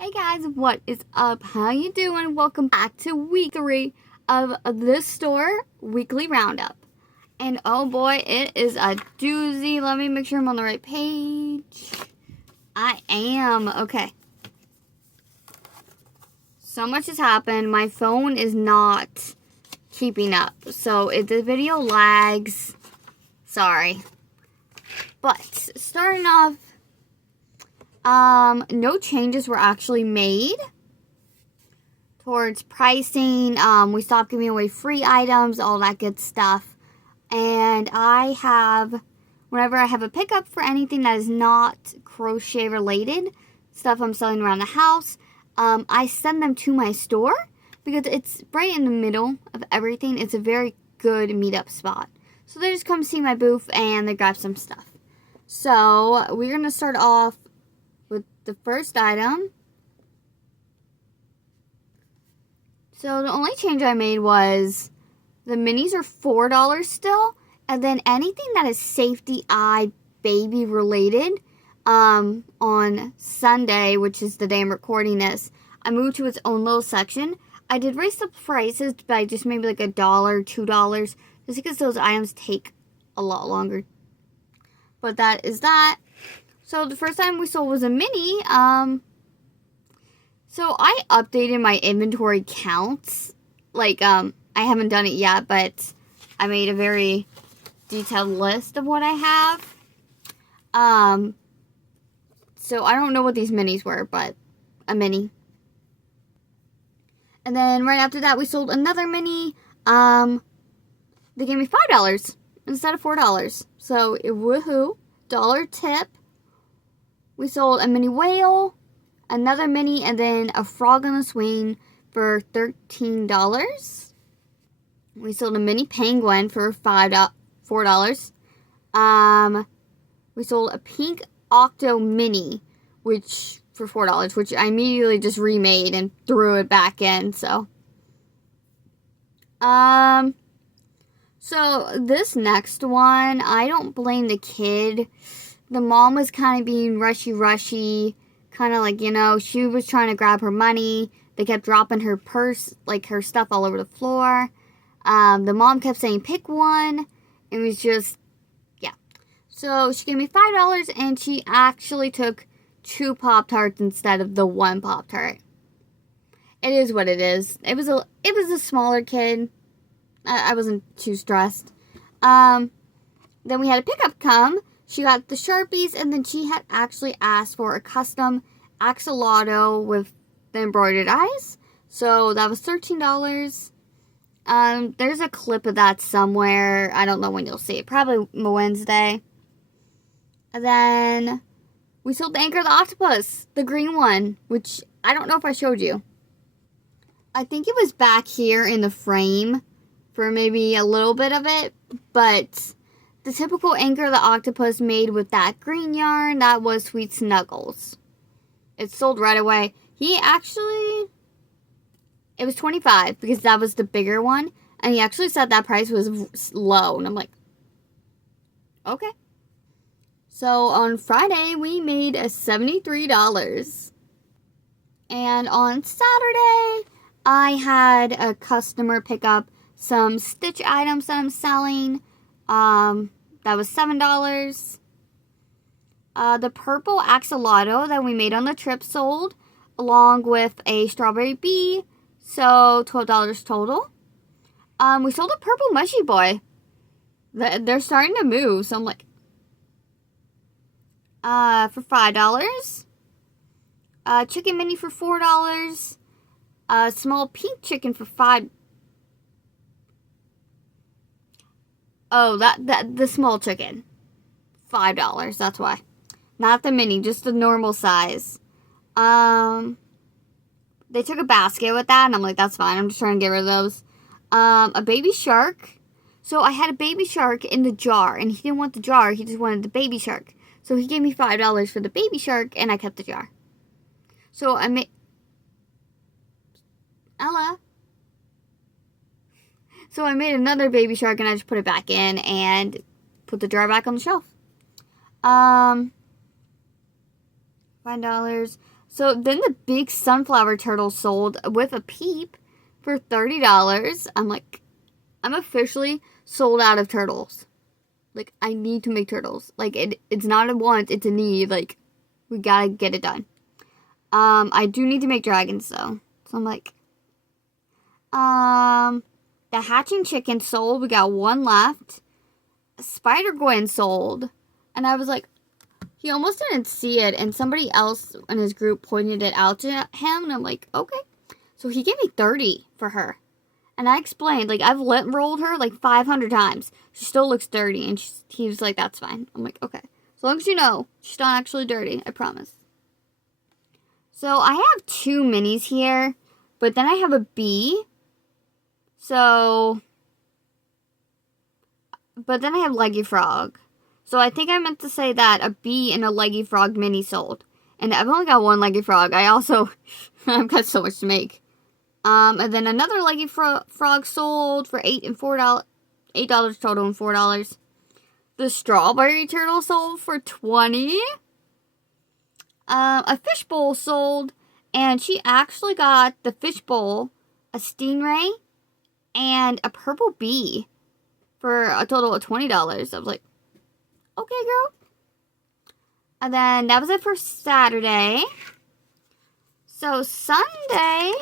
Hey guys, what is up? How you doing? Welcome back to week 3 of this store weekly roundup. And oh boy, it is a doozy. Let me make sure I'm on the right page. I am. Okay. So much has happened. My phone is not keeping up. So if the video lags, sorry. But starting off, no changes were actually made towards pricing. We stopped giving away free items, all that good stuff. And whenever I have a pickup for anything that is not crochet related, stuff I'm selling around the house, I send them to my store because it's right in the middle of everything. It's a very good meetup spot. So they just come see my booth and they grab some stuff. So we're going to start off with the first item. So the only change I made was the minis are $4 still, and then anything that is safety eye baby related, on Sunday, which is the day I'm recording this, I moved to its own little section. I did raise the prices by just maybe like $1, $2, just because those items take a lot longer. But that is that. So the first time we sold was a mini. So I updated my inventory counts. Like, I haven't done it yet, but I made a very detailed list of what I have. So I don't know what these minis were, but a mini. And then right after that, we sold another mini. They gave me $5 instead of $4. So, woohoo. Dollar tip. We sold a mini whale, another mini, and then a frog on a swing for $13. We sold a mini penguin for $4. We sold a pink octo mini, which for $4, which I immediately just remade and threw it back in. So this next one, I don't blame the kid. The mom was kind of being rushy, kind of like, she was trying to grab her money. They kept dropping her purse, like her stuff all over the floor. The mom kept saying, pick one. It was just, yeah. So she gave me $5 and she actually took 2 Pop-Tarts instead of the 1 Pop-Tart. It is what it is. It was a smaller kid. I wasn't too stressed. Then we had a pickup come. She got the Sharpies, and then she had actually asked for a custom axolotl with the embroidered eyes. So that was $13. There's a clip of that somewhere. I don't know when you'll see it. Probably Wednesday. And then we sold the Anchor of the Octopus, the green one, which I don't know if I showed you. I think it was back here in the frame for maybe a little bit of it, but the typical Anchor of the Octopus made with that green yarn, that was Sweet Snuggles. It sold right away. It was $25 because that was the bigger one, and he actually said that price was low, and I'm like, okay. So on Friday, we made $73. And on Saturday, I had a customer pick up some Stitch items that I'm selling. That was $7. The purple axolotl that we made on the trip sold, along with a strawberry bee. So $12 total. We sold a purple mushy boy. They're starting to move, so I'm like, for $5. Chicken mini for $4. Small pink chicken for $5. Oh, the small chicken. $5, that's why. Not the mini, just the normal size. They took a basket with that, and I'm like, that's fine. I'm just trying to get rid of those. A baby shark. So I had a baby shark in the jar, and he didn't want the jar. He just wanted the baby shark. So he gave me $5 for the baby shark, and I kept the jar. So I made... Ella? So I made another baby shark and I just put it back in and put the jar back on the shelf. $5. So then the big sunflower turtle sold with a peep for $30. I'm like, I'm officially sold out of turtles. Like, I need to make turtles. Like, it's not a want, it's a need. Like, we gotta get it done. I do need to make dragons, though. So I'm like, the hatching chicken sold. We got one left. Spider-Gwen sold. And I was like, he almost didn't see it. And somebody else in his group pointed it out to him. And I'm like, okay. So he gave me 30 for her. And I explained, like, I've rolled her like 500 times. She still looks dirty. And he was like, that's fine. I'm like, okay. As long as you know, she's not actually dirty. I promise. So I have 2 minis here. But then I have a bee. So, but then I have Leggy Frog. So I think I meant to say that a bee and a Leggy Frog mini sold. And I've only got one Leggy Frog. I've got so much to make. And then another Leggy Frog sold for $8 total and $4. The Strawberry Turtle sold for $20. A fishbowl sold, and she actually got the fishbowl, a stingray, and a purple bee for a total of $20. I was like, okay, girl. And then that was it for Saturday. So Sunday.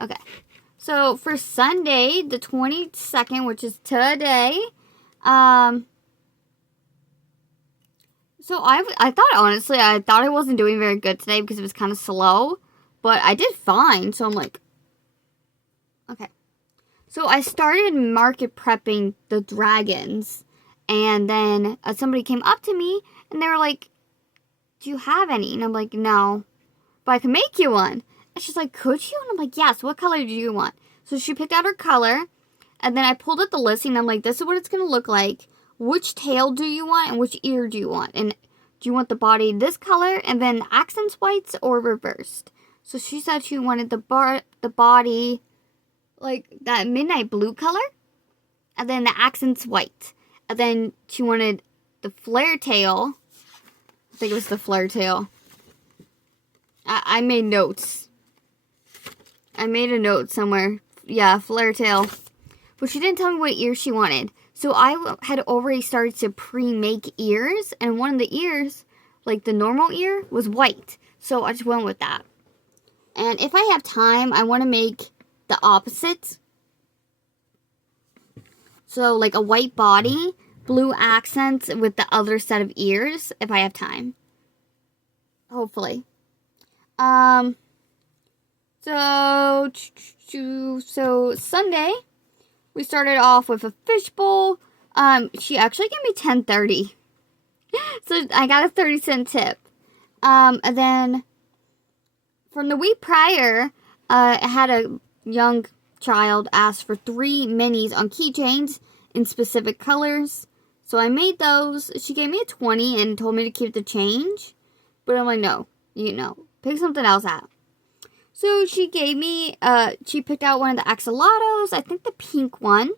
Okay. So for Sunday, the 22nd, which is today. So I thought, honestly, I thought I wasn't doing very good today because it was kind of slow. But I did fine. So I'm like, okay. So I started market prepping the dragons. And then somebody came up to me and they were like, do you have any? And I'm like, no. But I can make you one. And she's like, could you? And I'm like, yes. What color do you want? So she picked out her color. And then I pulled up the listing. And I'm like, this is what it's going to look like. Which tail do you want? And which ear do you want? And do you want the body this color? And then accents whites or reversed? So she said she wanted the body like that midnight blue color. And then the accents white. And then she wanted the flare tail. I think it was the flare tail. I made notes. I made a note somewhere. Yeah, flare tail. But she didn't tell me what ear she wanted. So I had already started to pre-make ears. And one of the ears, like the normal ear, was white. So I just went with that. And if I have time, I want to make the opposite. So like a white body, blue accents with the other set of ears, if I have time. Hopefully. So Sunday, we started off with a fishbowl. She actually gave me $10.30. So I got a 30-cent tip. And then from the week prior, I had a young child ask for 3 minis on keychains in specific colors. So I made those. She gave me a 20 and told me to keep the change. But I'm like, no, pick something else out. So she gave me, she picked out one of the axolotls, I think the pink one.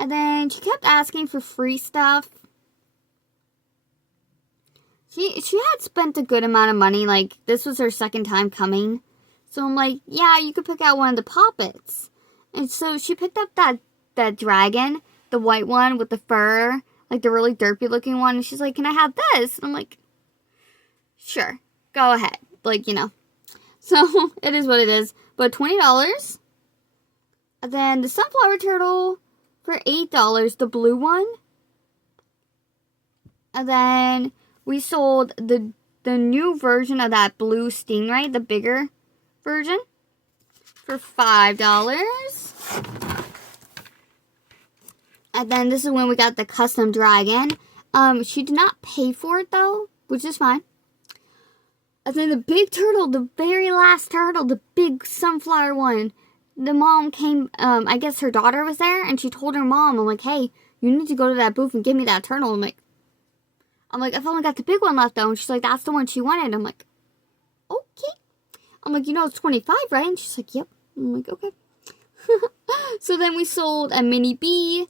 And then she kept asking for free stuff. She had spent a good amount of money, like, this was her second time coming. So I'm like, yeah, you could pick out one of the poppets. And so she picked up that dragon, the white one with the fur, like the really derpy looking one. And she's like, can I have this? And I'm like, sure, go ahead. Like, So it is what it is. But $20. And then the sunflower turtle for $8, the blue one. And then we sold the new version of that blue stingray, the bigger version, for $5. And then this is when we got the custom dragon. She did not pay for it though, which is fine. And then the big turtle, the very last turtle, the big sunflower one. The mom came, I guess her daughter was there, and she told her mom, I'm like, hey, you need to go to that booth and give me that turtle. I'm like, I've only got the big one left though. And she's like, that's the one she wanted. I'm like, okay. I'm like, it's 25, right? And she's like, yep. I'm like, okay. So then we sold a mini bee,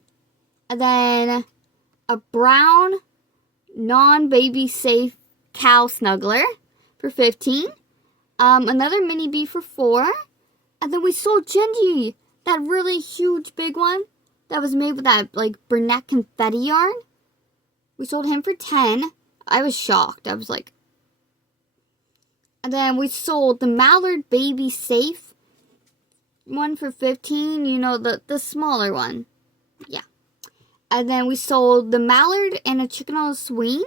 and then a brown, non-baby safe cow snuggler for $15. Another mini bee for $4. And then we sold Genji, that really huge big one that was made with that like Burnett confetti yarn. We sold him for $10. I was shocked. I was like, and then we sold the Mallard Baby Safe one for $15. You know, the smaller one. Yeah. And then we sold the Mallard and a Chicken on a Swing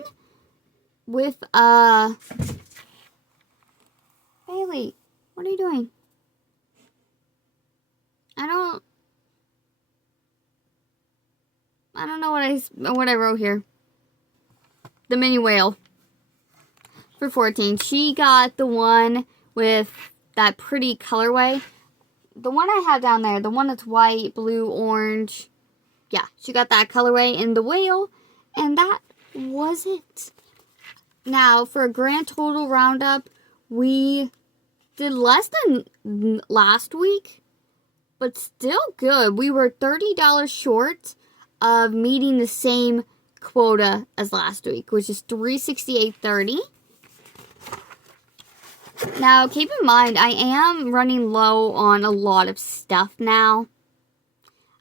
with Bailey, what are you doing? I don't know what I wrote here. The mini whale for $14. She got the one with that pretty colorway. The one I have down there, the one that's white, blue, orange. Yeah, she got that colorway in the whale. And that was it. Now, for a grand total roundup, we did less than last week, but still good. We were $30 short of meeting the same quota as last week, which is $368.30. Now, keep in mind, I am running low on a lot of stuff now.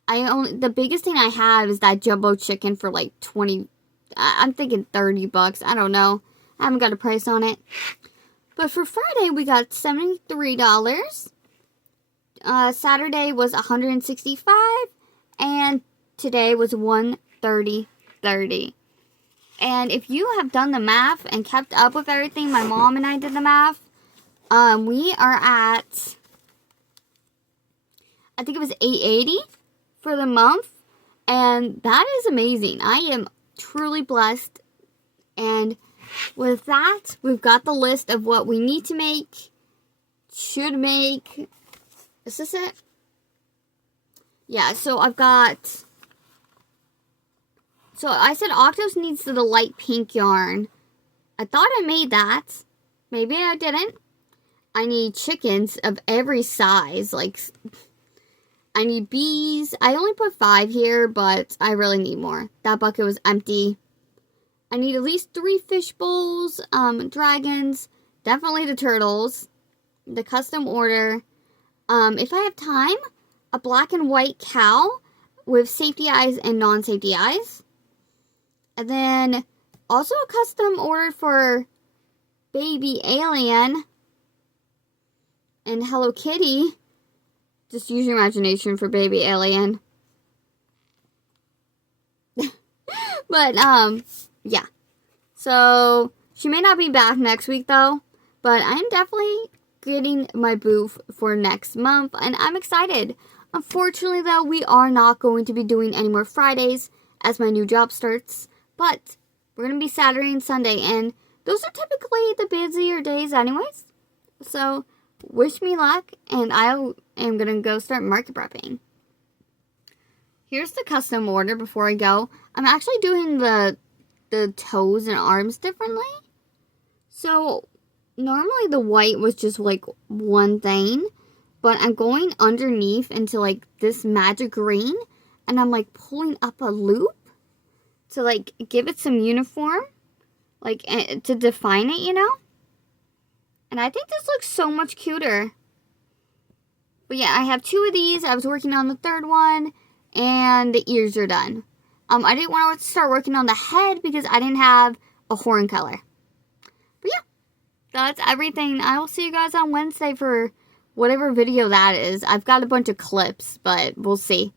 The biggest thing I have is that jumbo chicken for like 20. I'm thinking $30. I don't know. I haven't got a price on it. But for Friday, we got $73. Saturday was $165, and today was $130.30. And if you have done the math and kept up with everything, my mom and I did the math. We are at, I think it was $880 for the month, and that is amazing. I am truly blessed. And with that, we've got the list of what we need to make, should make. Is this it? Yeah, so I've got, so I said Octos needs the light pink yarn. I thought I made that. Maybe I didn't. I need chickens of every size. Like, I need bees. I only put 5 here, but I really need more. That bucket was empty. I need at least 3 fish bowls, dragons, definitely the turtles, the custom order. If I have time, a black and white cow with safety eyes and non-safety eyes. And then also a custom order for Baby Alien and Hello Kitty. Just use your imagination for Baby Alien. But, yeah. So, she may not be back next week, though. But I'm definitely getting my booth for next month. And I'm excited. Unfortunately, though, we are not going to be doing any more Fridays as my new job starts. But we're going to be Saturday and Sunday. And those are typically the busier days anyways. So, wish me luck. And I am going to go start market prepping. Here's the custom order before I go. I'm actually doing the toes and arms differently. So, normally the white was just like one thing. But I'm going underneath into like this magic green. And I'm like pulling up a loop to like give it some uniform. Like to define it, you know. And I think this looks so much cuter. But yeah, I have 2 of these. I was working on the 3rd one. And the ears are done. I didn't want to start working on the head because I didn't have a horn color. But yeah, that's everything. I will see you guys on Wednesday for whatever video that is. I've got a bunch of clips, but we'll see.